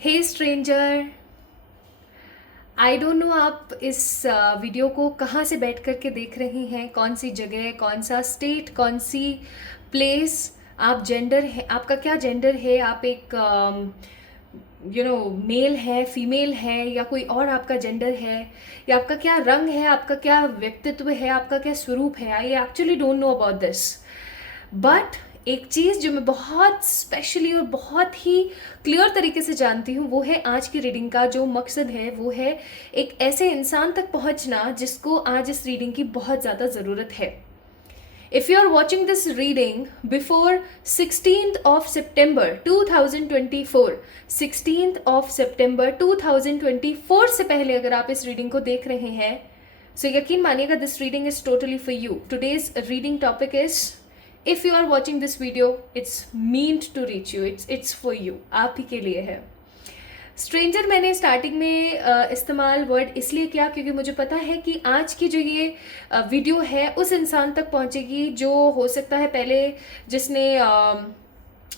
Hey stranger, I don't know आप इस video को कहाँ से बैठ कर के देख रही हैं, कौन सी जगह, कौन सा स्टेट, कौन सी प्लेस, आप जेंडर है, आपका क्या जेंडर है, आप एक मेल है, फीमेल है, या कोई और आपका जेंडर है, या आपका क्या रंग है, आपका क्या व्यक्तित्व है, आपका क्या स्वरूप है। I actually don't know about this, but एक चीज़ जो मैं बहुत स्पेशली और बहुत ही क्लियर तरीके से जानती हूँ वो है आज की रीडिंग का जो मकसद है वो है एक ऐसे इंसान तक पहुँचना जिसको आज इस रीडिंग की बहुत ज़्यादा ज़रूरत है। If you are watching this reading before 16th of September 2024, 16th of September 2024 से पहले अगर आप इस रीडिंग को देख रहे हैं, so यकीन मानिएगा this reading is totally for you. Today's reading topic is, if you are watching this video, it's meant to reach you. It's for you. आप ही के लिए है। स्ट्रेंजर मैंने स्टार्टिंग में इस्तेमाल वर्ड इसलिए किया क्योंकि मुझे पता है कि आज की जो ये वीडियो है उस इंसान तक पहुंचेगी जो हो सकता है पहले जिसने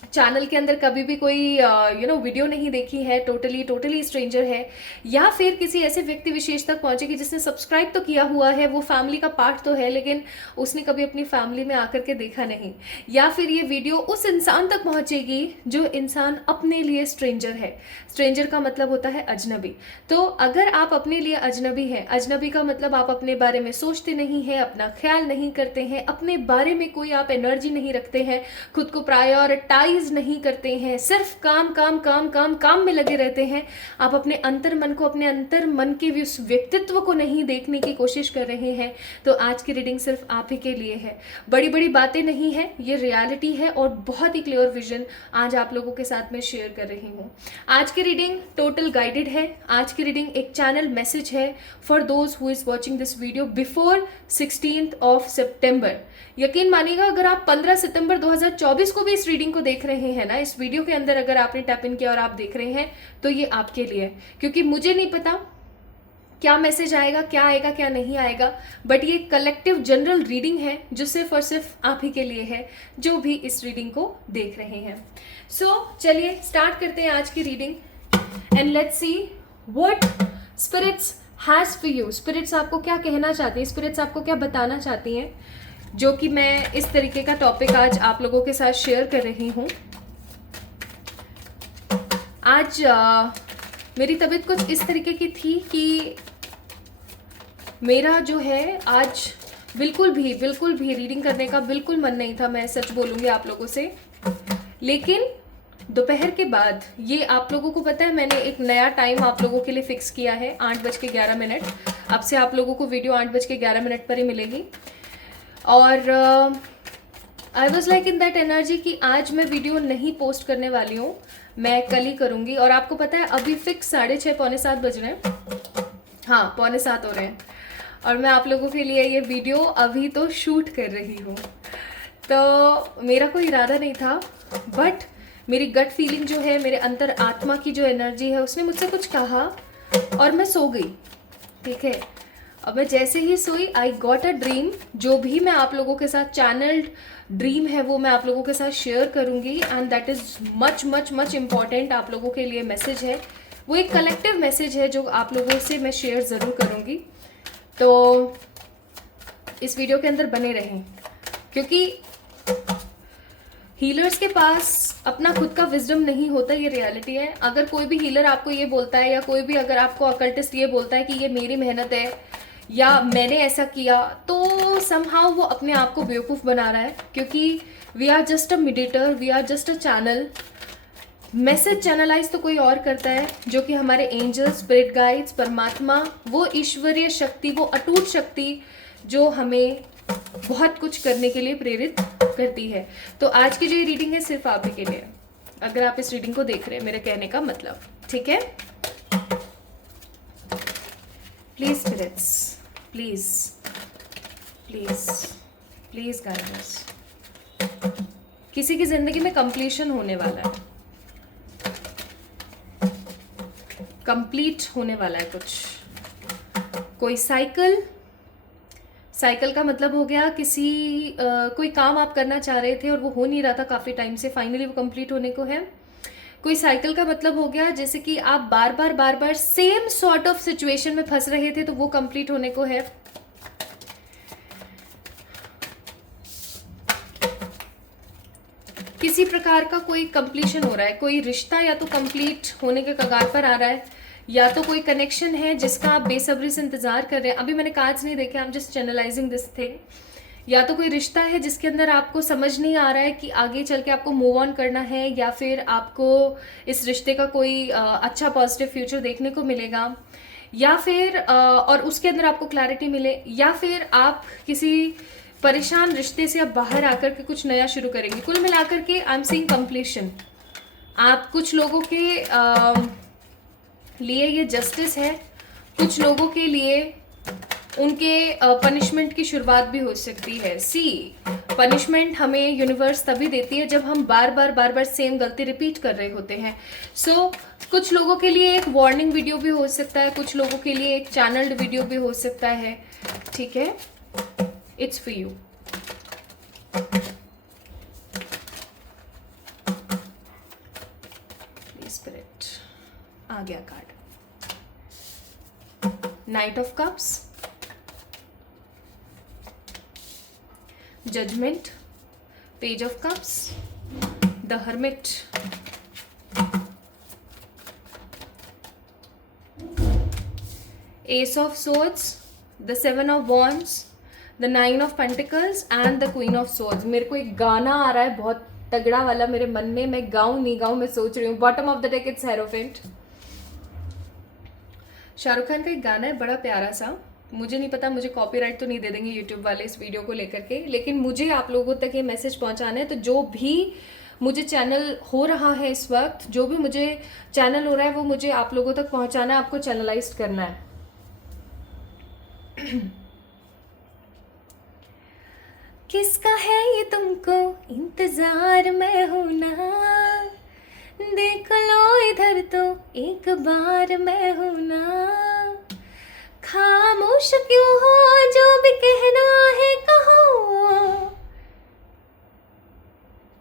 चैनल के अंदर कभी भी कोई वीडियो नहीं देखी है, टोटली स्ट्रेंजर है, या फिर किसी ऐसे व्यक्ति विशेष तक पहुंचेगी जिसने सब्सक्राइब तो किया हुआ है, वो फैमिली का पार्ट तो है, लेकिन उसने कभी अपनी फैमिली में आकर के देखा नहीं, या फिर ये वीडियो उस इंसान तक पहुंचेगी जो इंसान अपने लिए स्ट्रेंजर है। स्ट्रेंजर का मतलब होता है अजनबी। तो अगर आप अपने लिए अजनबी हैं, अजनबी का मतलब आप अपने बारे में सोचते नहीं हैं, अपना ख्याल नहीं करते हैं, अपने बारे में कोई आप एनर्जी नहीं रखते हैं, खुद को प्रायोरिटाइज नहीं करते हैं, सिर्फ काम काम काम काम काम में लगे रहते हैं, आप अपने अंतर मन को, अपने अंतर मन के उस व्यक्तित्व को नहीं देखने की कोशिश कर रहे हैं, तो आज की रीडिंग सिर्फ आप ही के लिए है। बड़ी बड़ी बातें नहीं है, ये रियलिटी है और बहुत ही क्लियर विजन आज आप लोगों के साथ में शेयर कर रही हूँ। आज की रीडिंग टोटल गाइडेड है। आज की रीडिंग एक चैनल मैसेज है for those who is watching this video before 16th of September। यकीन मानिएगा अगर आप 15 सितंबर 2024 को भी इस रीडिंग को देख रहे हैं ना, इस वीडियो के अंदर अगर आपने टैप इन किया और आप देख रहे हैं, तो ये आपके लिए है, क्योंकि मुझे नहीं पता क्या मैसेज आएगा, क्या आएगा, क्या नहीं आएगा, बट ये कलेक्टिव जनरल रीडिंग है जो सिर्फ और सिर्फ आप ही के लिए है जो भी इस रीडिंग को देख रहे हैं। सो चलिए स्टार्ट करते हैं आज की reading and let's see what spirits has for you. Spirits आपको क्या कहना चाहती हैं, स्पिरिट्स आपको क्या बताना चाहती हैं, जो कि मैं इस तरीके का टॉपिक आज आप लोगों के साथ शेयर कर रही हूँ। आज मेरी तबीयत कुछ इस तरीके की थी कि मेरा जो है आज बिल्कुल भी रीडिंग करने का बिल्कुल मन नहीं था, मैं सच बोलूँगी आप लोगों से। लेकिन दोपहर के बाद, ये आप लोगों को पता है मैंने एक नया टाइम आप लोगों के लिए फिक्स किया है, 8:11। अब से आप लोगों को वीडियो 8:11 पर ही मिलेगी। और I was like in that energy कि आज मैं वीडियो नहीं पोस्ट करने वाली हूँ, मैं कल ही करूँगी। और आपको पता है अभी फिक्स 6:30 पौने 7 बज रहे हैं, हाँ पौने 7 हो रहे हैं, और मैं आप लोगों के लिए ये वीडियो अभी तो शूट कर रही हूँ। तो मेरा कोई इरादा नहीं था, बट मेरी गट फीलिंग जो है, मेरे अंतर आत्मा की जो एनर्जी है, उसने मुझसे कुछ कहा और मैं सो गई। ठीक है, अब मैं जैसे ही सोई आई गॉट अ ड्रीम। जो भी मैं आप लोगों के साथ चैनल्ड ड्रीम है वो मैं आप लोगों के साथ शेयर करूंगी, and that is much much much important आप लोगों के लिए मैसेज है। वो एक कलेक्टिव मैसेज है जो आप लोगों से मैं शेयर ज़रूर करूंगी। तो इस वीडियो के अंदर बने रहें, क्योंकि हीलर्स के पास अपना खुद का विजडम नहीं होता, ये रियलिटी है। अगर कोई भी हीलर आपको ये बोलता है, या कोई भी अगर आपको अकल्टिस्ट ये बोलता है कि ये मेरी मेहनत है या मैंने ऐसा किया, तो समहाउ वो अपने आप को बेवकूफ़ बना रहा है, क्योंकि we are just a mediator, we are just a channel. Message channelise तो कोई और करता है, जो कि हमारे एंजल्स, स्पिरिट गाइड्स, परमात्मा, वो ईश्वरीय शक्ति, वो अटूट शक्ति जो हमें बहुत कुछ करने के लिए प्रेरित करती है। तो आज की जो ये रीडिंग है सिर्फ आप ही के लिए, अगर आप इस रीडिंग को देख रहे हैं, मेरे कहने का मतलब, ठीक है। Please spirits, please please please guide us. किसी की जिंदगी में कंप्लीशन होने वाला है, कंप्लीट होने वाला है कुछ, कोई साइकिल का मतलब हो गया किसी कोई काम आप करना चाह रहे थे और वो हो नहीं रहा था काफ़ी टाइम से, फाइनली वो कंप्लीट होने को है। कोई साइकिल का मतलब हो गया जैसे कि आप बार बार सेम सॉर्ट ऑफ सिचुएशन में फंस रहे थे, तो वो कंप्लीट होने को है। किसी प्रकार का कोई कंप्लीशन हो रहा है, कोई रिश्ता या तो कंप्लीट होने के कगार पर आ रहा है, या तो कोई कनेक्शन है जिसका आप बेसब्री से इंतजार कर रहे हैं। अभी मैंने कार्ड्स नहीं देखे, I am just channelising this thing. या तो कोई रिश्ता है जिसके अंदर आपको समझ नहीं आ रहा है कि आगे चल के आपको मूव ऑन करना है, या फिर आपको इस रिश्ते का कोई अच्छा पॉजिटिव फ्यूचर देखने को मिलेगा, या फिर और उसके अंदर आपको क्लैरिटी मिले, या फिर आप किसी परेशान रिश्ते से अब बाहर आकर के कुछ नया शुरू करेंगे। कुल मिलाकर के आई एम सीइंग कंप्लीशन। आप कुछ लोगों के लिए ये जस्टिस है, कुछ लोगों के लिए उनके पनिशमेंट की शुरुआत भी हो सकती है। सी, पनिशमेंट हमें यूनिवर्स तभी देती है जब हम बार बार सेम गलती रिपीट कर रहे होते हैं। सो कुछ लोगों के लिए एक वार्निंग वीडियो भी हो सकता है, कुछ लोगों के लिए एक चैनल्ड वीडियो भी हो सकता है। ठीक है, इट्स फॉर यू। स्पिरिट आ गया card, knight of cups, judgement, page of cups, the hermit, ace of swords, the seven of wands, the nine of pentacles and the queen of swords. मेरे को एक गाना आ रहा है बहुत तगड़ा वाला मेरे मन में, मैं गाऊं नहीं गाऊं मैं सोच रही हूँ। Bottom of the deck it's hierophant. Shahrukh Khan का एक गाना है बड़ा प्यारा सा, मुझे नहीं पता मुझे कॉपीराइट तो नहीं दे देंगे यूट्यूब वाले इस वीडियो को लेकर के, लेकिन मुझे आप लोगों तक ये मैसेज पहुंचाना है। तो जो भी मुझे चैनल हो रहा है इस वक्त, जो भी मुझे चैनल हो रहा है वो मुझे आप लोगों तक पहुंचाना है, आपको चैनलाइज करना है। किसका है ये तुमको इंतजार में हूं ना, देख लो इधर तो एक बार मैं हूं ना, खामोश क्यों हो जो भी कहना है कहो।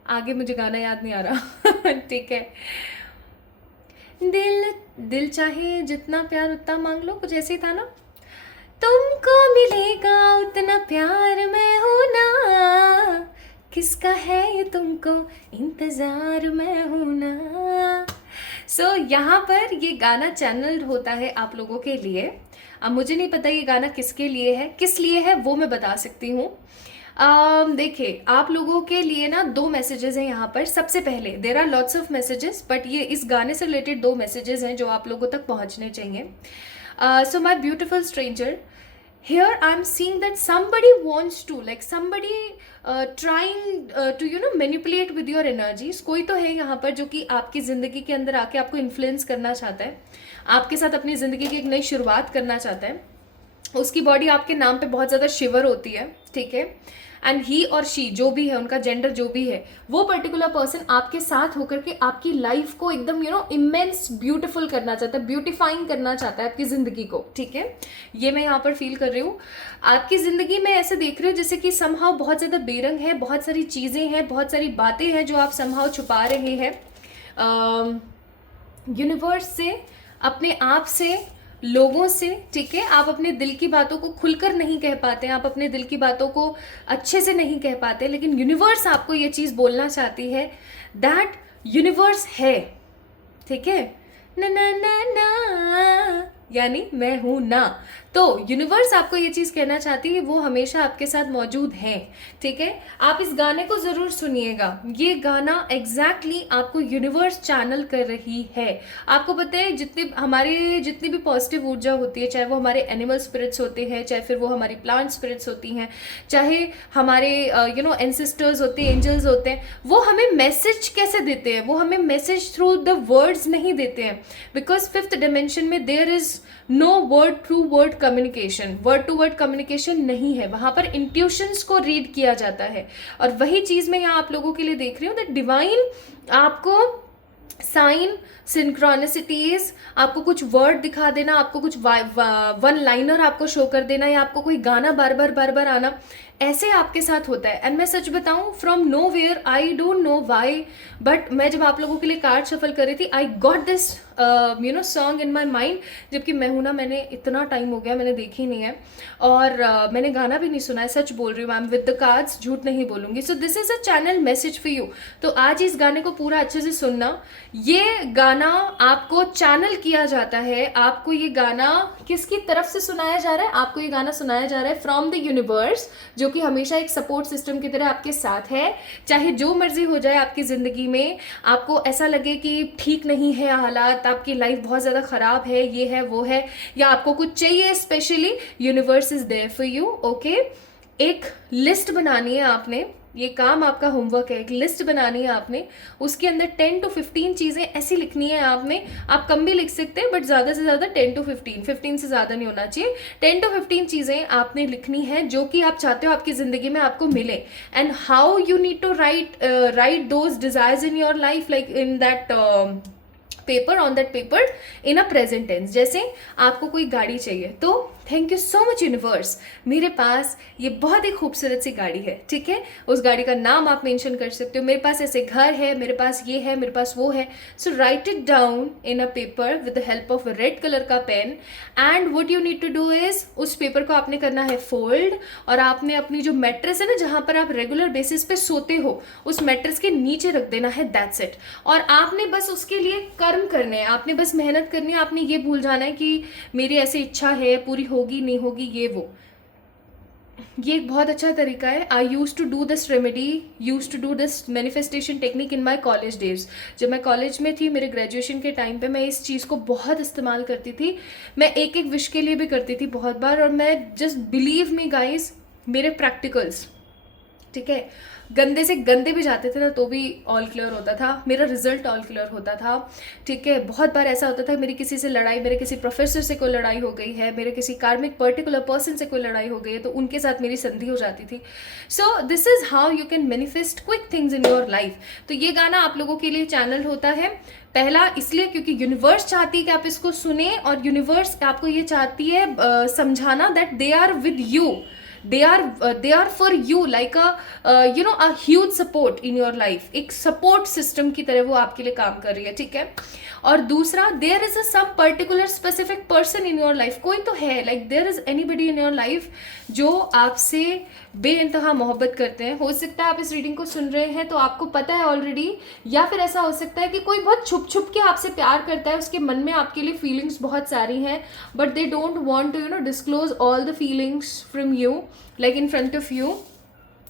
आगे मुझे गाना याद नहीं आ रहा। ठीक है, दिल चाहे जितना प्यार उतना मांग लो, कुछ ऐसे ही था ना। तुमको मिलेगा उतना प्यार मैं हूं ना, किसका है ये तुमको इंतजार मैं हूं ना। सो यहाँ पर ये गाना चैनल होता है आप लोगों के लिए। अब मुझे नहीं पता ये गाना किसके लिए है, किस लिए है वो मैं बता सकती हूँ। देखिए, आप लोगों के लिए ना 2 मैसेजेस हैं यहाँ पर। सबसे पहले there are lots of messages, but ये इस गाने से रिलेटेड 2 मैसेजेस हैं जो आप लोगों तक पहुँचने चाहिए। So my beautiful stranger, here I'm seeing that somebody wants to, like somebody trying to manipulate with your energies। कोई तो है यहाँ पर जो कि आपकी ज़िंदगी के अंदर आके आपको इन्फ्लुएंस करना चाहता है, आपके साथ अपनी ज़िंदगी की एक नई शुरुआत करना चाहता है। उसकी बॉडी आपके नाम पे बहुत ज़्यादा शिवर होती है, ठीक है। एंड ही और शी जो भी है, उनका जेंडर जो भी है, वो पर्टिकुलर पर्सन आपके साथ होकर के आपकी लाइफ को एकदम इमेंस ब्यूटीफुल करना चाहता है, ब्यूटिफाइंग करना चाहता है आपकी ज़िंदगी को, ठीक है। ये मैं यहाँ पर फील कर रही हूँ। आपकी ज़िंदगी में ऐसे देख रही हूँ जैसे कि समहाउ बहुत ज़्यादा बेरंग है, बहुत सारी चीज़ें हैं, बहुत सारी बातें हैं जो आप समहाउ छुपा रहे हैं यूनिवर्स से, अपने आप से, लोगों से, ठीक है। आप अपने दिल की बातों को खुलकर नहीं कह पाते, आप अपने दिल की बातों को अच्छे से नहीं कह पाते, लेकिन यूनिवर्स आपको ये चीज़ बोलना चाहती है दैट यूनिवर्स है, ठीक है। ना ना ना ना, यानी मैं हूं ना। तो यूनिवर्स आपको ये चीज़ कहना चाहती है वो हमेशा आपके साथ मौजूद है, ठीक है। आप इस गाने को ज़रूर सुनिएगा, ये गाना एग्जैक्टली आपको यूनिवर्स चैनल कर रही है। आपको पता है जितनी भी पॉजिटिव ऊर्जा होती है, चाहे वो हमारे एनिमल स्पिरिट्स होते हैं, चाहे फिर वो हमारी प्लांट स्पिरिट्स होती हैं, चाहे हमारे एंसेस्टर्स होते हैं, एंजल्स होते हैं, वो हमें मैसेज कैसे देते हैं? वो हमें मैसेज थ्रू द वर्ड्स नहीं देते हैं, बिकॉज 5th डायमेंशन में there is no word to word communication, word to word communication नहीं है। वहाँ पर इंट्यूशंस को रीड किया जाता है, और वही चीज़ मैं यहाँ आप लोगों के लिए देख रही हूँ। दैट डिवाइन आपको साइन, सिंक्रोनिसिटीज, आपको कुछ वर्ड दिखा देना, आपको कुछ वन लाइनर आपको शो कर देना, या आपको कोई गाना बार बार आना, ऐसे आपके साथ होता है। एंड मैं सच बताऊं, from nowhere, I don't know why, but मैं जब आप लोगों के लिए कार्ड शफल कर रही थी, I got this song in my mind. जबकि मैं हूं ना, मैंने इतना टाइम हो गया, मैंने देखी नहीं है, और मैंने गाना भी नहीं सुना है, सच बोल रही हूँ मैम, विद द कार्ड्स, झूठ नहीं बोलूंगी। So this is a channel message for you. तो आज इस गाने को पूरा अच्छे से सुनना। ये गाना आपको चैनल किया जाता है, आपको ये गाना किसकी तरफ से सुनाया जा रहा है? आपको ये गाना सुनाया जा रहा है फ्रॉम द यूनिवर्स, जो कि हमेशा एक सपोर्ट सिस्टम की तरह आपके साथ है। चाहे जो मर्जी हो जाए आपकी जिंदगी में, आपको ऐसा लगे कि ठीक नहीं है हालात, आपकी लाइफ बहुत ज़्यादा ख़राब है, ये है वो है, या आपको कुछ चाहिए specially, universe is there for you. Okay, एक लिस्ट बनानी है आपने, ये काम आपका होमवर्क है, एक लिस्ट बनानी है आपने, उसके अंदर 10 to 15 चीज़ें ऐसी लिखनी है आपने। आप कम भी लिख सकते हैं, बट ज़्यादा से ज़्यादा 10 to 15, 15 से ज़्यादा नहीं होना चाहिए। 10 to 15 चीज़ें आपने लिखनी है जो कि आप चाहते हो आपकी ज़िंदगी में आपको मिले। And how you need to write those desires in your life, like in that paper, on that paper, in a present tense. जैसे आपको कोई गाड़ी चाहिए, तो thank you so much universe, मेरे पास ये बहुत ही खूबसूरत सी गाड़ी है, ठीक है। उस गाड़ी का नाम आप मेंशन कर सकते हो, मेरे पास ऐसे घर है, मेरे पास ये है, मेरे पास वो है। So write it down in a paper with the help of red colour का pen. And what you need to do is, उस पेपर को आपने करना है फोल्ड, और आपने अपनी जो मैट्रेस है ना, जहाँ पर आप रेगुलर बेसिस पे सोते हो, उस मैट्रेस के नीचे रख देना है, दैट्स इट। और आपने बस उसके लिए कर्म करने हैं, आपने बस मेहनत करनी है, आपने ये भूल जाना है कि मेरी ऐसी इच्छा है, पूरी होगी नहीं होगी, ये वो। ये एक बहुत अच्छा तरीका है। I use to do this remedy, use to do this manifestation technique in my college days. जब मैं कॉलेज में थी, मेरे ग्रेजुएशन के टाइम पे, मैं इस चीज़ को बहुत इस्तेमाल करती थी। मैं एक एक विश के लिए भी करती थी बहुत बार, और मैं जस्ट बिलीव मी गाइज, मेरे प्रैक्टिकल्स, ठीक है, गंदे से गंदे भी जाते थे ना, तो भी ऑल क्लियर होता था, मेरा रिजल्ट ऑल क्लियर होता था, ठीक है। बहुत बार ऐसा होता था मेरी किसी से लड़ाई, मेरे किसी प्रोफेसर से कोई लड़ाई हो गई है, मेरे किसी कार्मिक पर्टिकुलर पर्सन से कोई लड़ाई हो गई है, तो उनके साथ मेरी संधि हो जाती थी। So this is how you can manifest quick things in your life. तो ये गाना आप लोगों के लिए चैनल होता है। पहला इसलिए क्योंकि यूनिवर्स चाहती है कि आप इसको सुने, और यूनिवर्स आपको ये चाहती है समझाना that they are with you, they are for you, like a huge support in your life, एक support system की तरह वो आपके लिए काम कर रही है, ठीक है। और दूसरा, there is a some particular specific person in your life, कोई तो है, like there is anybody in your life जो आपसे बेइंतहा मोहब्बत करते हैं। हो सकता है आप इस रीडिंग को सुन रहे हैं तो आपको पता है ऑलरेडी, या फिर ऐसा हो सकता है कि कोई बहुत छुप छुप के आपसे प्यार करता है, उसके मन में आपके लिए फीलिंग्स बहुत सारी हैं, but they don't want to disclose all the feelings from you, like in front of you,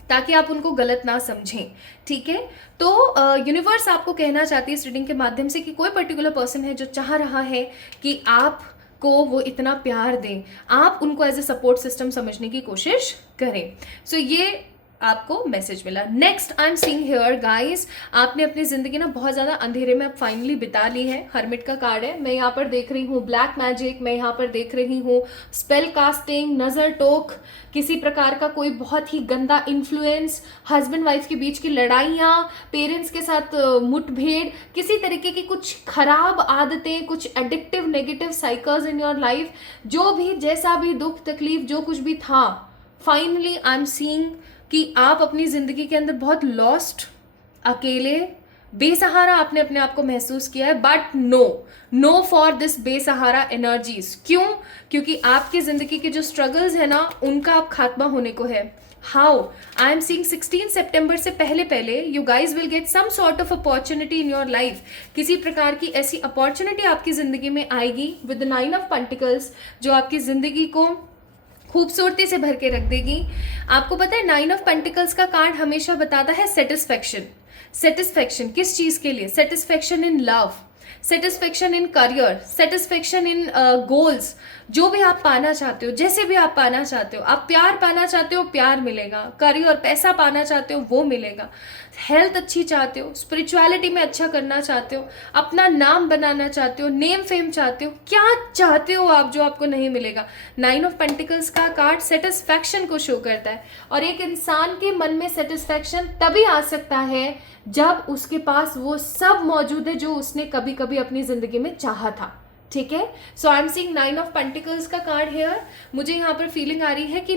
ताकि आप उनको गलत ना समझें, ठीक है। तो यूनिवर्स आपको कहना चाहती है इस रीडिंग के माध्यम से कि कोई पर्टिकुलर पर्सन है जो चाह रहा है कि आप को वो इतना प्यार दें, आप उनको एज ए सपोर्ट सिस्टम समझने की कोशिश करें। सो ये आपको मैसेज मिला। Next I am seeing here guys, आपने अपनी जिंदगी ना बहुत ज़्यादा अंधेरे में अब फाइनली बिता ली है। हर्मिट का कार्ड है, मैं यहाँ पर देख रही हूँ ब्लैक मैजिक, मैं यहाँ पर देख रही हूँ स्पेल कास्टिंग, नज़र टोक, किसी प्रकार का कोई बहुत ही गंदा इन्फ्लुएंस, हस्बैंड वाइफ के बीच की लड़ाइयाँ, पेरेंट्स के साथ मुठभेड़, किसी तरीके की कुछ खराब आदतें, कुछ addictive negative cycles in your life, जो भी जैसा भी दुख तकलीफ जो कुछ भी था, फाइनली आई एम सीइंग कि आप अपनी ज़िंदगी के अंदर बहुत लॉस्ट, अकेले, बेसहारा आपने अपने आप को महसूस किया है। बट नो फॉर दिस बेसहारा एनर्जीज। क्यों? क्योंकि आपकी ज़िंदगी के जो स्ट्रगल्स है ना, उनका अब खात्मा होने को है। हाउ? आई एम सीइंग 16 सितंबर से पहले you guys will get some sort of opportunity in your life. किसी प्रकार की ऐसी अपॉर्चुनिटी आपकी ज़िंदगी में आएगी विद 9 ऑफ पेंटिकल्स, जो आपकी ज़िंदगी को खूबसूरती से भर के रख देगी। आपको पता है 9 ऑफ पेंटिकल्स का कार्ड हमेशा बताता है सेटिस्फैक्शन। सेटिस्फैक्शन किस चीज़ के लिए? Satisfaction in love, satisfaction in career, satisfaction in goals, जो भी आप पाना चाहते हो, जैसे भी आप पाना चाहते हो। आप प्यार पाना चाहते हो, प्यार मिलेगा। करियर, पैसा पाना चाहते हो, वो मिलेगा। हेल्थ अच्छी चाहते हो, स्पिरिचुअलिटी में अच्छा करना चाहते हो, अपना नाम बनाना चाहते हो, नेम फेम चाहते हो, क्या चाहते हो आप जो आपको नहीं मिलेगा। 9 ऑफ पेंटिकल्स का कार्ड सेटिस्फैक्शन को शो करता है, और एक इंसान के मन में सेटिस्फैक्शन तभी आ सकता है जब उसके पास वो सब मौजूद है जो उसने कभी कभी अपनी जिंदगी में चाहा था, ठीक है। So I am seeing 9 of pentacles का कार्ड हेयर। मुझे यहाँ पर फीलिंग आ रही है कि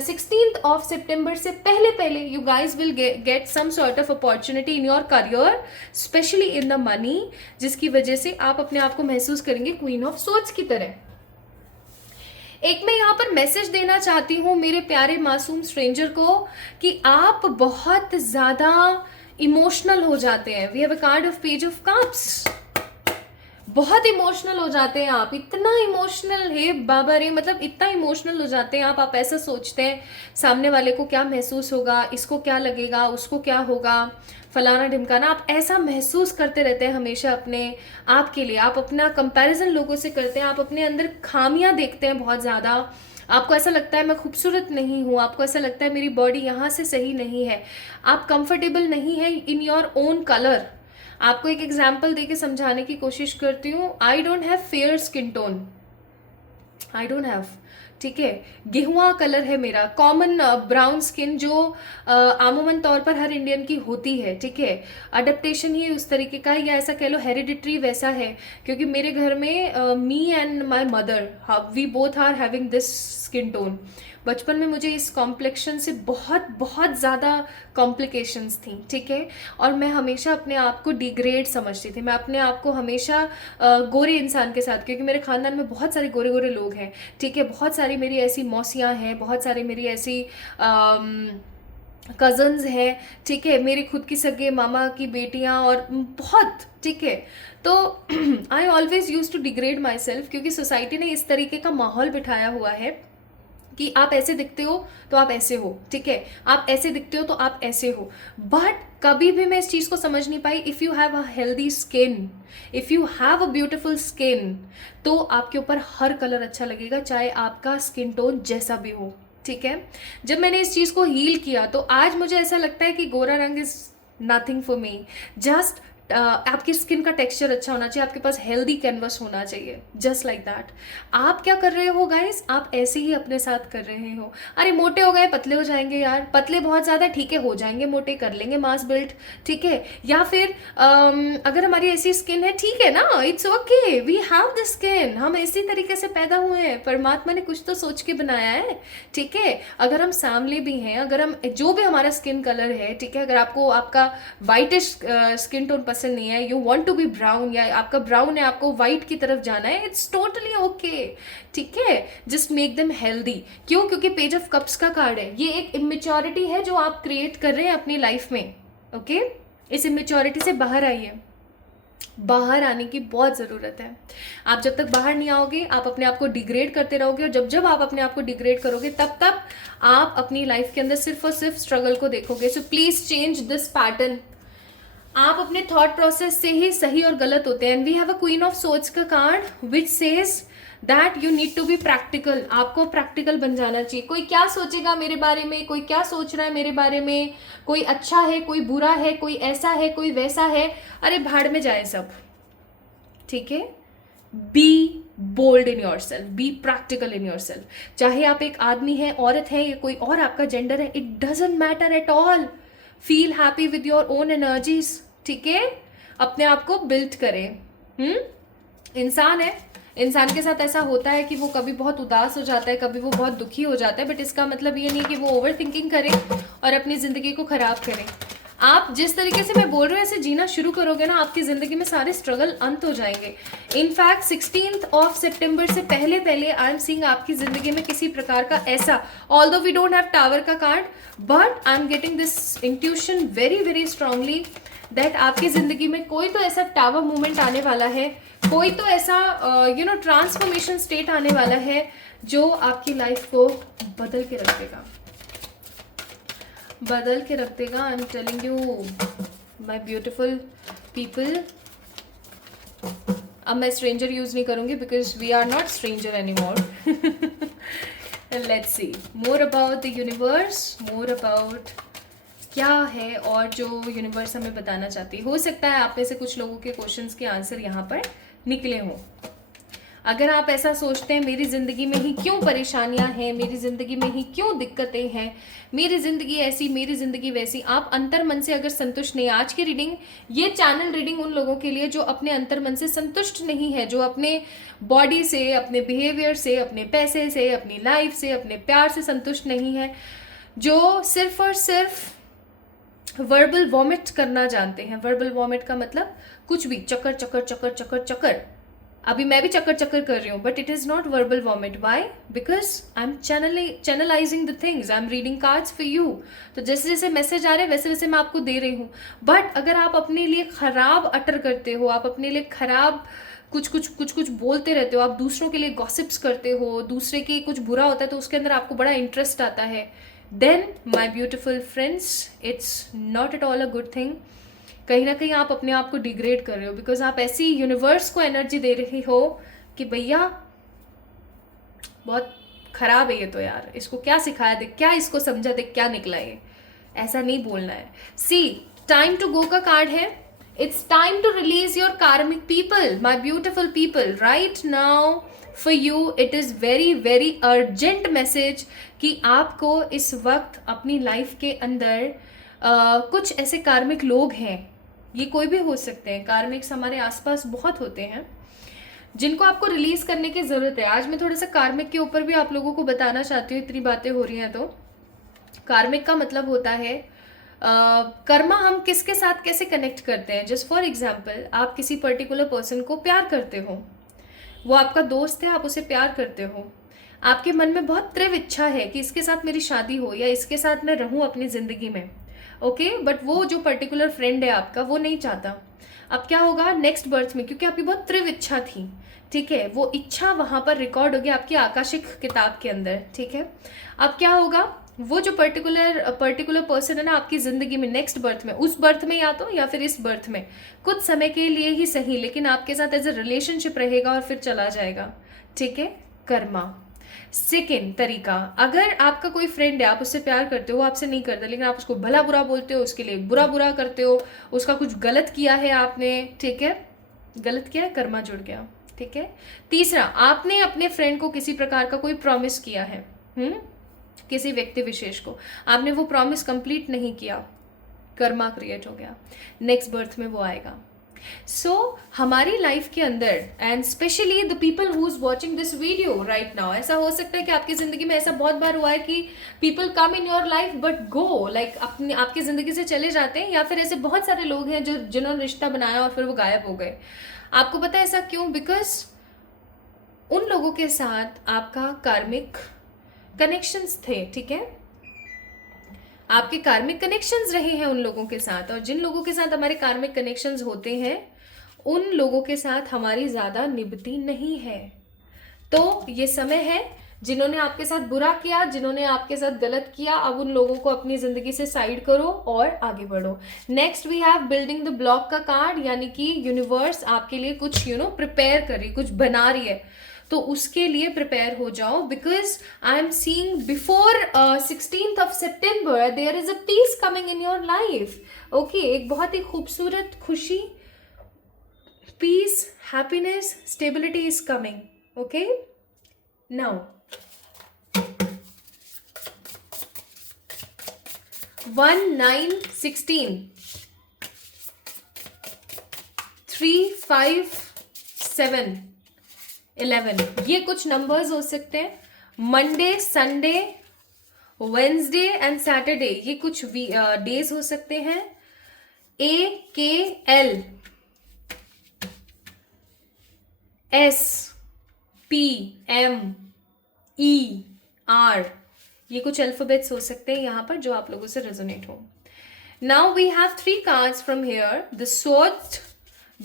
16th ऑफ सितंबर से पहले पहले you guys will get some sort of opportunity in your career, specially in the money, जिसकी वजह से आप अपने आप को महसूस करेंगे क्वीन ऑफ सोर्ड्स की तरह। एक मैं यहाँ पर मैसेज देना चाहती हूँ मेरे प्यारे मासूम स्ट्रेंजर को कि आप बहुत ज्यादा इमोशनल हो जाते हैं। We have a card of page of cups. बहुत इमोशनल हो जाते हैं आप, इतना इमोशनल है बाबा रे, मतलब इतना इमोशनल हो जाते हैं आप ऐसा सोचते हैं सामने वाले को क्या महसूस होगा, इसको क्या लगेगा, उसको क्या होगा, फलाना ढिमकाना। आप ऐसा महसूस करते रहते हैं हमेशा अपने आप के लिए। आप अपना कंपैरिजन लोगों से करते हैं, आप अपने अंदर खामियां देखते हैं बहुत ज़्यादा। आपको ऐसा लगता है मैं खूबसूरत नहीं हूँ, आपको ऐसा लगता है मेरी बॉडी यहाँ से सही नहीं है, आप कंफर्टेबल नहीं है इन योर ओन कलर। आपको एक एग्जाम्पल देके समझाने की कोशिश करती हूँ। I don't have fair skin tone, I don't have, ठीक है। गेहुआ कलर है मेरा, कॉमन ब्राउन स्किन जो आमूमन तौर पर हर इंडियन की होती है, ठीक है। अडेप्टेशन ही उस तरीके का है, या ऐसा कह लो हेरिडिटरी वैसा है, क्योंकि मेरे घर में me and my mother we both are having this skin tone. बचपन में मुझे इस कॉम्प्लेक्शन से बहुत बहुत ज़्यादा कॉम्प्लिकेशंस थी, ठीक है। और मैं हमेशा अपने आप को डिग्रेड समझती थी, मैं अपने आप को हमेशा गोरे इंसान के साथ, क्योंकि मेरे खानदान में बहुत सारे गोरे गोरे लोग हैं, ठीक है। बहुत सारी मेरी ऐसी मौसियाँ हैं, बहुत सारी मेरी ऐसी कज़न्स हैं, ठीक है, मेरे खुद की सगे मामा की बेटियां और बहुत, ठीक है। तो I always use to degrade myself, क्योंकि सोसाइटी ने इस तरीके का माहौल बिठाया हुआ है कि आप ऐसे दिखते हो तो आप ऐसे हो, ठीक है, आप ऐसे दिखते हो तो आप ऐसे हो। बट कभी भी मैं इस चीज़ को समझ नहीं पाई, if you have a healthy skin, if you have a beautiful skin, तो आपके ऊपर हर कलर अच्छा लगेगा, चाहे आपका स्किन टोन जैसा भी हो, ठीक है। जब मैंने इस चीज़ को हील किया तो आज मुझे ऐसा लगता है कि गोरा रंग is nothing for me. Just आपकी स्किन का टेक्सचर अच्छा होना चाहिए, आपके पास हेल्दी कैनवस होना चाहिए, जस्ट लाइक दैट। आप क्या कर रहे हो गाइस, आप ऐसे ही अपने साथ कर रहे हो। अरे मोटे हो गए पतले हो जाएंगे यार, पतले बहुत ज़्यादा, ठीक है, हो जाएंगे मोटे, कर लेंगे मास बिल्ड, ठीक है। या फिर अगर हमारी ऐसी स्किन है, ठीक है ना, it's okay, we have the skin, हम इसी तरीके से पैदा हुए हैं, परमात्मा ने कुछ तो सोच के बनाया है, ठीक है। अगर हम सांवले भी हैं, अगर हम जो भी हमारा स्किन कलर है, ठीक है, अगर आपको आपका वाइटिश स्किन टोन पसंद नहीं है, you want to be brown, या आपका ब्राउन है, आपको व्हाइट की तरफ जाना है, इट्स टोटली ओके, ठीक है। Just make them healthy. क्यों? क्योंकि पेज ऑफ कप्स का कार्ड है, ये एक इमेच्योरिटी है जो आप क्रिएट कर रहे हैं अपनी लाइफ में, ओके। इस इमेच्योरिटी से बाहर आइए, बाहर आने की बहुत ज़रूरत है। आप जब तक बाहर नहीं आओगे, आप अपने आप को डिग्रेड करते रहोगे, और जब जब आप अपने आप को डिग्रेड करोगे, तब तब आप अपनी लाइफ के अंदर सिर्फ और सिर्फ स्ट्रगल को देखोगे। So please change this pattern. आप अपने थॉट प्रोसेस से ही सही और गलत होते हैं। And we have a queen of swords का card which says that you need to be practical. आपको प्रैक्टिकल बन जाना चाहिए। कोई क्या सोचेगा मेरे बारे में, कोई क्या सोच रहा है मेरे बारे में, कोई अच्छा है, कोई बुरा है, कोई ऐसा है, कोई वैसा है, अरे भाड़ में जाए सब, ठीक है। Be bold in yourself, be practical in yourself. चाहे आप एक आदमी है, औरत है, या कोई और आपका जेंडर है, it doesn't matter at all. Feel happy with your own energies, ठीक है। अपने आप को बिल्ड करें। इंसान है, इंसान के साथ ऐसा होता है कि वो कभी बहुत उदास हो जाता है, कभी वो बहुत दुखी हो जाता है, बट इसका मतलब ये नहीं कि वो ओवर थिंकिंग करे और अपनी जिंदगी को खराब करे। आप जिस तरीके से मैं बोल रही हूँ ऐसे जीना शुरू करोगे ना, आपकी जिंदगी में सारे स्ट्रगल अंत हो जाएंगे। इनफैक्ट 16th ऑफ सितंबर से पहले पहले आई एम सीइंग आपकी जिंदगी में किसी प्रकार का ऐसा, although we don't have tower का card, but I am getting this intuition very very strongly that आपकी जिंदगी में कोई तो ऐसा टावर मूवमेंट आने वाला है, कोई तो ऐसा ट्रांसफॉर्मेशन स्टेट आने वाला है जो आपकी लाइफ को बदल के रख देगा, बदल के रख देगा। I am telling you my beautiful people. अब मैं स्ट्रेंजर यूज नहीं करूंगी because we are not stranger any more. Let's see more about the universe, more about क्या है और जो यूनिवर्स हमें बताना चाहती है। हो सकता है आप में से कुछ लोगों के क्वेश्चंस के आंसर यहाँ पर निकले हों। अगर आप ऐसा सोचते हैं मेरी ज़िंदगी में ही क्यों परेशानियां हैं, मेरी ज़िंदगी में ही क्यों दिक्कतें हैं, मेरी ज़िंदगी ऐसी, मेरी ज़िंदगी वैसी, आप अंतर मन से अगर संतुष्ट नहीं, आज की रीडिंग, ये चैनल रीडिंग उन लोगों के लिए जो अपने अंतर मन से संतुष्ट नहीं है, जो अपने बॉडी से, अपने बिहेवियर से, अपने पैसे से, अपनी लाइफ से, अपने प्यार से संतुष्ट नहीं है, जो सिर्फ और सिर्फ वर्बल वॉमिट करना जानते हैं। वर्बल वॉमिट का मतलब कुछ भी, चक्कर चक्कर चक्कर चक्कर चक्कर। अभी मैं भी चक्कर चक्कर कर रही हूँ, but it is not verbal vomit. Why? Because I am channelising the things, I am reading cards for you. तो जैसे जैसे मैसेज आ रहे हैं वैसे वैसे मैं आपको दे रही हूँ। बट अगर आप अपने लिए खराब अटर करते हो, आप अपने लिए खराब कुछ कुछ बोलते रहते हो, आप दूसरों के लिए गॉसिप्स करते हो, दूसरे के कुछ बुरा होता है तो उसके अंदर आपको बड़ा इंटरेस्ट आता है, then my beautiful friends, it's not at all a good thing. कहीं ना कहीं आप अपने आप को डिग्रेड कर रहे हो, बिकॉज आप ऐसी यूनिवर्स को एनर्जी दे रही हो कि भैया बहुत खराब है ये तो यार, इसको क्या सिखाया, देख क्या इसको समझा, देख क्या निकला ये। ऐसा नहीं बोलना है। सी, टाइम टू गो का कार्ड है। It's time to release your karmic people, my beautiful people. Right now for you it is very very urgent message कि आपको इस वक्त अपनी लाइफ के अंदर कुछ ऐसे कार्मिक लोग हैं, ये कोई भी हो सकते हैं, कार्मिक्स हमारे आसपास बहुत होते हैं, जिनको आपको रिलीज करने की ज़रूरत है। आज मैं थोड़ा सा कार्मिक के ऊपर भी आप लोगों को बताना चाहती हूँ, इतनी बातें हो रही हैं तो। कार्मिक का मतलब होता है कर्मा, हम किसके साथ कैसे कनेक्ट करते हैं। जस्ट फॉर एग्जाम्पल, आप किसी पर्टिकुलर पर्सन को प्यार करते हो, वो आपका दोस्त है, आप उसे प्यार करते हो, आपके मन में बहुत तीव्र इच्छा है कि इसके साथ मेरी शादी हो या इसके साथ मैं रहूं अपनी ज़िंदगी में, ओके। बट वो जो पर्टिकुलर फ्रेंड है आपका, वो नहीं चाहता। अब क्या होगा नेक्स्ट बर्थ में, क्योंकि आपकी बहुत तीव्र इच्छा थी, ठीक है, वो इच्छा वहाँ पर रिकॉर्ड होगी आपकी आकाशिक किताब के अंदर, ठीक है। अब क्या होगा, वो जो पर्टिकुलर पर्सन है ना आपकी ज़िंदगी में नेक्स्ट बर्थ में, उस बर्थ में या फिर इस बर्थ में, कुछ समय के लिए ही सही, लेकिन आपके साथ एज ए रिलेशनशिप रहेगा और फिर चला जाएगा, ठीक है। कर्मा। सेकेंड तरीका, अगर आपका कोई फ्रेंड है, आप उससे प्यार करते हो, आपसे नहीं करता, लेकिन आप उसको भला बुरा बोलते हो, उसके लिए बुरा करते हो, उसका कुछ गलत किया है आपने, ठीक है, गलत किया है, कर्मा जुड़ गया, ठीक है। तीसरा, आपने अपने फ्रेंड को किसी प्रकार का कोई प्रॉमिस किया है, किसी व्यक्ति विशेष को, आपने वो प्रॉमिस कंप्लीट नहीं किया, कर्मा क्रिएट हो गया, नेक्स्ट बर्थ में वो आएगा। सो हमारी लाइफ के अंदर, and specially the people who is watching this video right now, ऐसा हो सकता है कि आपकी जिंदगी में ऐसा बहुत बार हुआ है कि people come in your life but go, like अपनी आपकी जिंदगी से चले जाते हैं, या फिर ऐसे बहुत सारे लोग हैं जो जिन्होंने रिश्ता बनाया और फिर वो गायब हो गए। आपको पता है ऐसा क्यों? बिकॉज उन लोगों के साथ आपका कार्मिक कनेक्शंस थे, ठीक है, आपके कार्मिक कनेक्शंस रहे हैं उन लोगों के साथ, और जिन लोगों के साथ हमारे कार्मिक कनेक्शंस होते हैं उन लोगों के साथ हमारी ज़्यादा निभती नहीं है। तो ये समय है, जिन्होंने आपके साथ बुरा किया, जिन्होंने आपके साथ गलत किया, अब उन लोगों को अपनी ज़िंदगी से साइड करो और आगे बढ़ो। Next we have building the block का कार्ड, यानी कि यूनिवर्स आपके लिए कुछ प्रिपेयर कर रही, कुछ बना रही है, तो उसके लिए प्रिपेयर हो जाओ। Because I am seeing before 16th of September there is a peace coming in your life, okay. एक बहुत ही खूबसूरत खुशी, peace, happiness, stability is coming, okay. Now 1 9 16 3 5 7 11, ये कुछ नंबर्स हो सकते हैं। Monday, Sunday, Wednesday and Saturday, ये कुछ डेज हो सकते हैं। AKL SPMER, ये कुछ अल्फाबेट्स हो सकते हैं यहाँ पर जो आप लोगों से रेजोनेट हो। Now we have 3 cards from here, the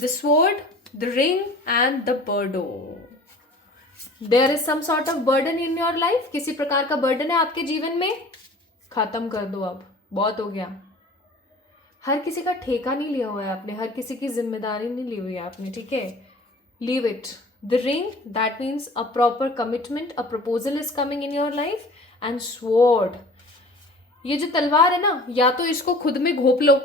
sword, the ring and the bardo. There is some sort of burden in your life, किसी प्रकार का बर्डन है आपके जीवन में, खत्म कर दो, अब बहुत हो गया। हर किसी का ठेका नहीं लिया हुआ है आपने, हर किसी की जिम्मेदारी नहीं ली हुई है आपने, ठीक है, leave it. The ring, that means a proper commitment, a proposal is coming in your life. And sword, ये जो तलवार है ना, या तो इसको खुद में घोप लो,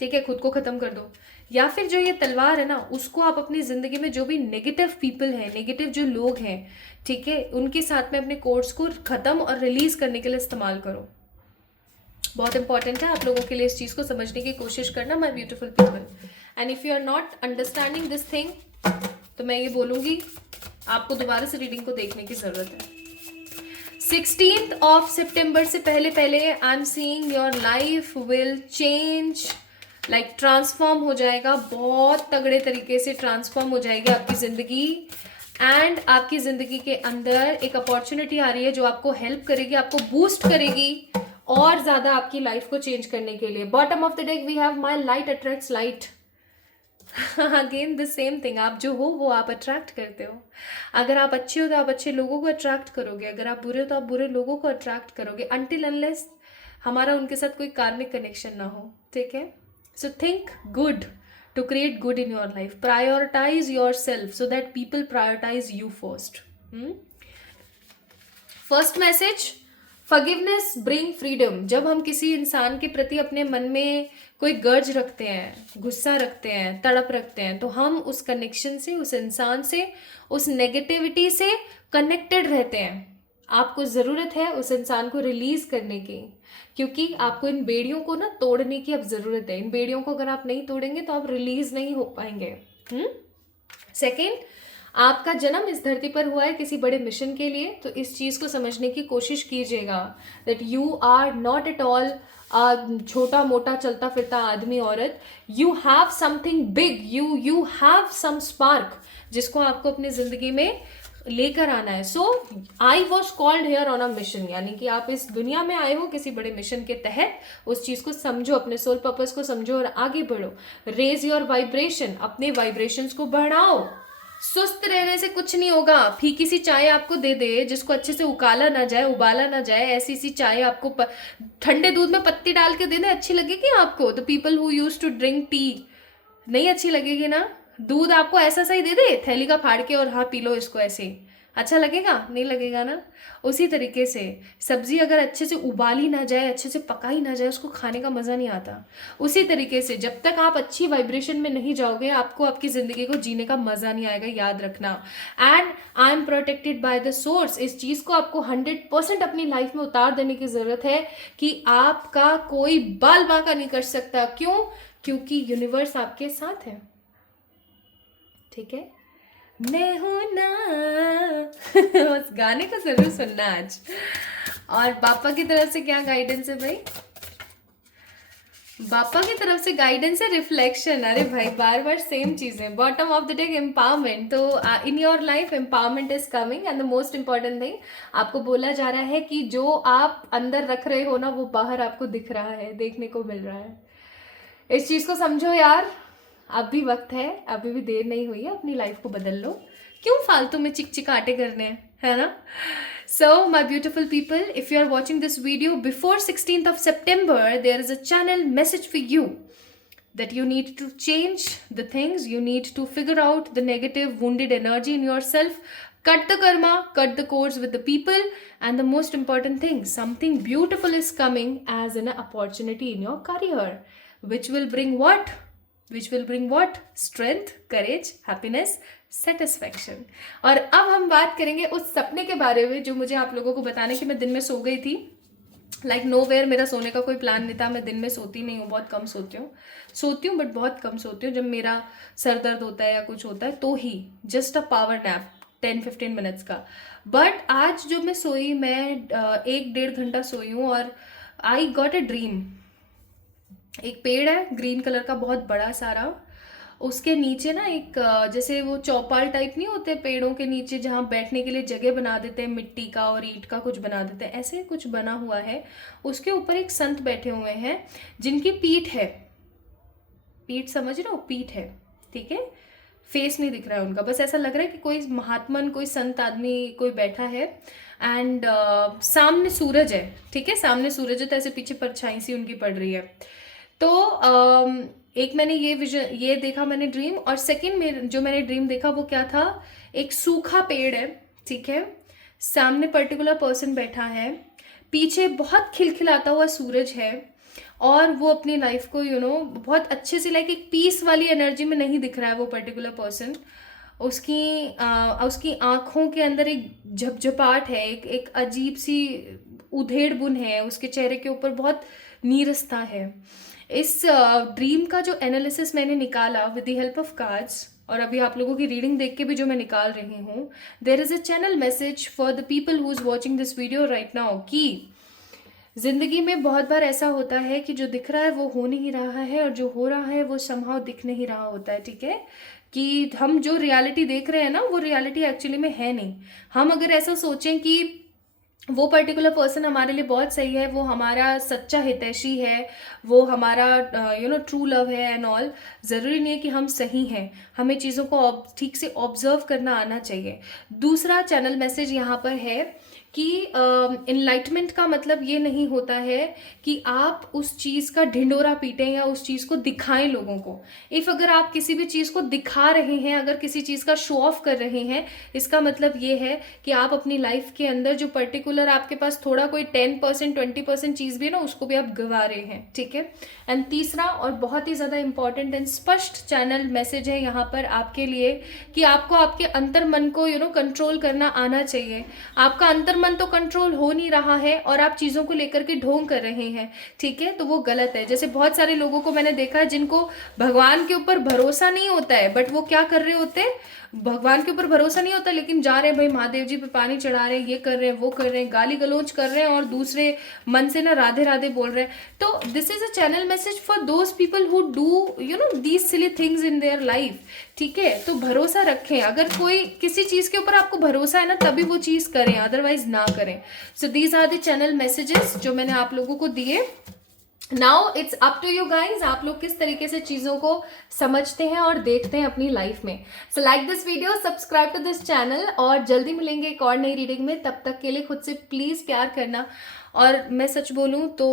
ठीक है, खुद को खत्म कर दो, या फिर जो ये तलवार है ना, उसको आप अपनी ज़िंदगी में जो भी नेगेटिव पीपल हैं, नेगेटिव जो लोग हैं, ठीक है, उनके साथ में अपने कोर्स को ख़त्म और रिलीज़ करने के लिए इस्तेमाल करो। बहुत इंपॉर्टेंट है आप लोगों के लिए इस चीज़ को समझने की कोशिश करना, my beautiful people. And if you are not understanding this thing, तो मैं ये बोलूँगी आपको दोबारा से रीडिंग को देखने की ज़रूरत है। 16th of September से पहले पहले आई am seeing your life will change, like transform हो जाएगा, बहुत तगड़े तरीके से ट्रांसफॉर्म हो जाएगी आपकी ज़िंदगी। एंड आपकी ज़िंदगी के अंदर एक अपॉर्चुनिटी आ रही है जो आपको हेल्प करेगी, आपको बूस्ट करेगी और ज़्यादा आपकी लाइफ को चेंज करने के लिए। Bottom of the deck we have my light attracts light. Again the same thing, आप जो हो वो आप अट्रैक्ट करते हो। अगर आप अच्छे हो तो आप अच्छे लोगों को अट्रैक्ट करोगे, अगर आप बुरे हो तो आप बुरे लोगों को अट्रैक्ट करोगे, अनटिल अनलेस हमारा उनके साथ कोई कार्मिक कनेक्शन ना हो, ठीक है। So think good to create good in your life, prioritise yourself so that people prioritise you first. First message, forgiveness bring freedom. जब हम किसी इंसान के प्रति अपने मन में कोई गर्ज रखते हैं, गुस्सा रखते हैं, तड़प रखते हैं, तो हम उस कनेक्शन से, उस इंसान से, उस नेगेटिविटी से कनेक्टेड रहते हैं। आपको ज़रूरत है उस इंसान को रिलीज़ करने की, क्योंकि आपको इन बेड़ियों को ना तोड़ने की अब ज़रूरत है। इन बेड़ियों को अगर आप नहीं तोड़ेंगे तो आप रिलीज़ नहीं हो पाएंगे। सेकेंड, आपका जन्म इस धरती पर हुआ है किसी बड़े मिशन के लिए, तो इस चीज़ को समझने की कोशिश कीजिएगा that you are not at all छोटा मोटा चलता फिरता आदमी औरत। You have something big, you have some spark जिसको आपको अपनी ज़िंदगी में लेकर आना है। So I was called here on a mission, यानी कि आप इस दुनिया में आए हो किसी बड़े मिशन के तहत। उस चीज़ को समझो, अपने सोल पर्पस को समझो और आगे बढ़ो। रेज योर वाइब्रेशन, अपने वाइब्रेशंस को बढ़ाओ। सुस्त रहने से कुछ नहीं होगा। फीकी सी चाय आपको दे दे जिसको अच्छे से उकाला ना जाए, उबाला ना जाए, ऐसी सी चाय आपको ठंडे दूध में पत्ती डाल के दे दे, अच्छी लगेगी आपको? The people who use to drink tea, नहीं अच्छी लगेगी ना? दूध आपको ऐसा सही दे दे थैली का फाड़ के और हाँ पी लो इसको, ऐसे अच्छा लगेगा? नहीं लगेगा ना। उसी तरीके से सब्जी अगर अच्छे से उबाली ना जाए, अच्छे से पकाई ना जाए, उसको खाने का मज़ा नहीं आता। उसी तरीके से जब तक आप अच्छी वाइब्रेशन में नहीं जाओगे, आपको आपकी ज़िंदगी को जीने का मज़ा नहीं आएगा, याद रखना। And I am protected by the source, इस चीज़ को आपको 100% अपनी लाइफ में उतार देने की ज़रूरत है कि आपका कोई बाल बांका नहीं कर सकता। क्यों? क्योंकि यूनिवर्स आपके साथ है, ठीक है। मैं हूं ना उस गाने को जरूर सुनना आज। और पापा की तरफ से क्या गाइडेंस है भाई? पापा की तरफ से गाइडेंस है रिफ्लेक्शन। अरे भाई बार बार सेम चीजें। Bottom of the deck empowerment. तो in your life empowerment is coming and the most important thing, आपको बोला जा रहा है कि जो आप अंदर रख रहे हो ना, वो बाहर आपको दिख रहा है, देखने को मिल रहा है। इस चीज को समझो यार, अब भी वक्त है, अभी भी देर नहीं हुई है, अपनी लाइफ को बदल लो। क्यों फालतू में चिकचिकाटे करने हैं, है ना? So my beautiful people, if you are watching this video before 16th of September, there is a channel message for you that you need to change the things, you need to figure out the negative wounded energy in yourself, cut the karma, cut the cords with the people, and the most important thing, something beautiful is coming as an opportunity in your career, which will bring what? Which will bring what? Strength, courage, happiness, satisfaction. और अब हम बात करेंगे उस सपने के बारे में जो मुझे आप लोगों को बताने कि मैं दिन में सो गई थी। लाइक नोवेयर मेरा सोने का कोई प्लान नहीं था। मैं दिन में सोती नहीं हूँ, बहुत कम सोती हूँ बट बहुत कम सोती हूँ। जब मेरा सर दर्द होता है या कुछ होता है तो ही, just a power nap 10-15 minutes का। बट आज जो मैं सोई, मैं 1-1.5 घंटा सोई हूँ और आई गॉट अ ड्रीम। एक पेड़ है ग्रीन कलर का, बहुत बड़ा सारा, उसके नीचे ना एक जैसे वो चौपाल टाइप नहीं होते पेड़ों के नीचे, जहाँ बैठने के लिए जगह बना देते हैं, मिट्टी का और ईंट का कुछ बना देते हैं, ऐसे कुछ बना हुआ है। उसके ऊपर एक संत बैठे हुए हैं जिनकी पीठ है, पीठ समझ रहे हो, पीठ है, ठीक है, फेस नहीं दिख रहा है उनका, बस ऐसा लग रहा है कि कोई महात्मन, कोई संत आदमी कोई बैठा है। एंड सामने सूरज है, ठीक है, सामने सूरज है, तो ऐसे पीछे परछाई सी उनकी पड़ रही है। तो एक मैंने ये देखा मैंने ड्रीम। और सेकंड में जो मैंने ड्रीम देखा वो क्या था, एक सूखा पेड़ है, ठीक है, सामने पर्टिकुलर पर्सन बैठा है, पीछे बहुत खिलखिलाता हुआ सूरज है और वो अपनी लाइफ को बहुत अच्छे से लाइक एक पीस वाली एनर्जी में नहीं दिख रहा है वो पर्टिकुलर पर्सन। उसकी आंखों के अंदर एक झपझपाट है, एक अजीब सी उधेड़ बुन है, उसके चेहरे के ऊपर बहुत नीरसता है। इस ड्रीम का जो एनालिसिस मैंने निकाला with the help of cards, और अभी आप लोगों की रीडिंग देख के भी जो मैं निकाल रही हूँ, there is a channel message for the people who is watching this video right now कि जिंदगी में बहुत बार ऐसा होता है कि जो दिख रहा है वो हो नहीं रहा है, और जो हो रहा है वो समहाउ दिख नहीं रहा होता है। ठीक है, कि हम जो रियलिटी देख रहे हैं ना, वो रियलिटी एक्चुअली में है नहीं। हम अगर ऐसा सोचें कि वो पर्टिकुलर पर्सन हमारे लिए बहुत सही है, वो हमारा सच्चा हितैषी है, वो हमारा ट्रू लव है एंड ऑल, ज़रूरी नहीं है कि हम सही हैं। हमें चीज़ों को ठीक से ऑब्जर्व करना आना चाहिए। दूसरा चैनल मैसेज यहाँ पर है कि इनलाइटमेंट का मतलब ये नहीं होता है कि आप उस चीज़ का ढिंडोरा पीटें या उस चीज़ को दिखाएं लोगों को। इफ़ अगर आप किसी भी चीज़ को दिखा रहे हैं, अगर किसी चीज़ का शो ऑफ कर रहे हैं, इसका मतलब ये है कि आप अपनी लाइफ के अंदर जो पर्टिकुलर आपके पास थोड़ा कोई 10% 20% चीज़ भी है ना, उसको भी आप गवा रहे हैं। ठीक है। एंड तीसरा और बहुत ही ज़्यादा इंपॉर्टेंट एंड स्पष्ट चैनल मैसेज है यहाँ पर आपके लिए कि आपको आपके अंतर मन को कंट्रोल करना आना चाहिए। आपका अंतर मन तो कंट्रोल हो नहीं रहा है और आप चीज़ों को लेकर के ढोंग कर रहे हैं। ठीक है, तो वो गलत है। जैसे बहुत सारे लोगों को मैंने देखा है जिनको भगवान के ऊपर भरोसा नहीं होता है, बट वो क्या कर रहे होते हैं, भगवान के ऊपर भरोसा नहीं होता लेकिन जा रहे हैं भाई महादेव जी पे पानी चढ़ा रहे हैं, ये कर रहे हैं, वो कर रहे हैं, गाली गलौज कर रहे हैं और दूसरे मन से ना राधे राधे बोल रहे हैं। तो this is a channel message for those people who do these silly things in their life. ठीक है, तो भरोसा रखें। अगर कोई किसी चीज़ के ऊपर आपको भरोसा है ना, तभी वो चीज़ करें, अदरवाइज ना करें। So these are the channel messages जो मैंने आप लोगों को दिए। Now it's up to you guys, आप लोग किस तरीके से चीज़ों को समझते हैं और देखते हैं अपनी लाइफ में। So like this video, subscribe to this channel, और जल्दी मिलेंगे एक और नई रीडिंग में। तब तक के लिए खुद से प्लीज़ प्यार करना। और मैं सच बोलूँ तो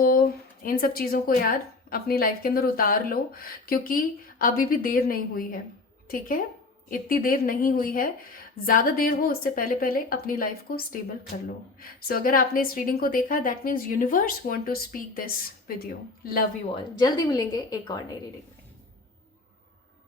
इन सब चीज़ों को यार अपनी लाइफ के अंदर उतार लो, क्योंकि अभी भी देर नहीं हुई है। ठीक है, इतनी देर नहीं हुई है, ज़्यादा देर हो उससे पहले पहले अपनी लाइफ को स्टेबल कर लो। सो अगर आपने इस रीडिंग को देखा, that means universe want to speak this with you. Love you all. जल्दी मिलेंगे एक और नई रीडिंग में।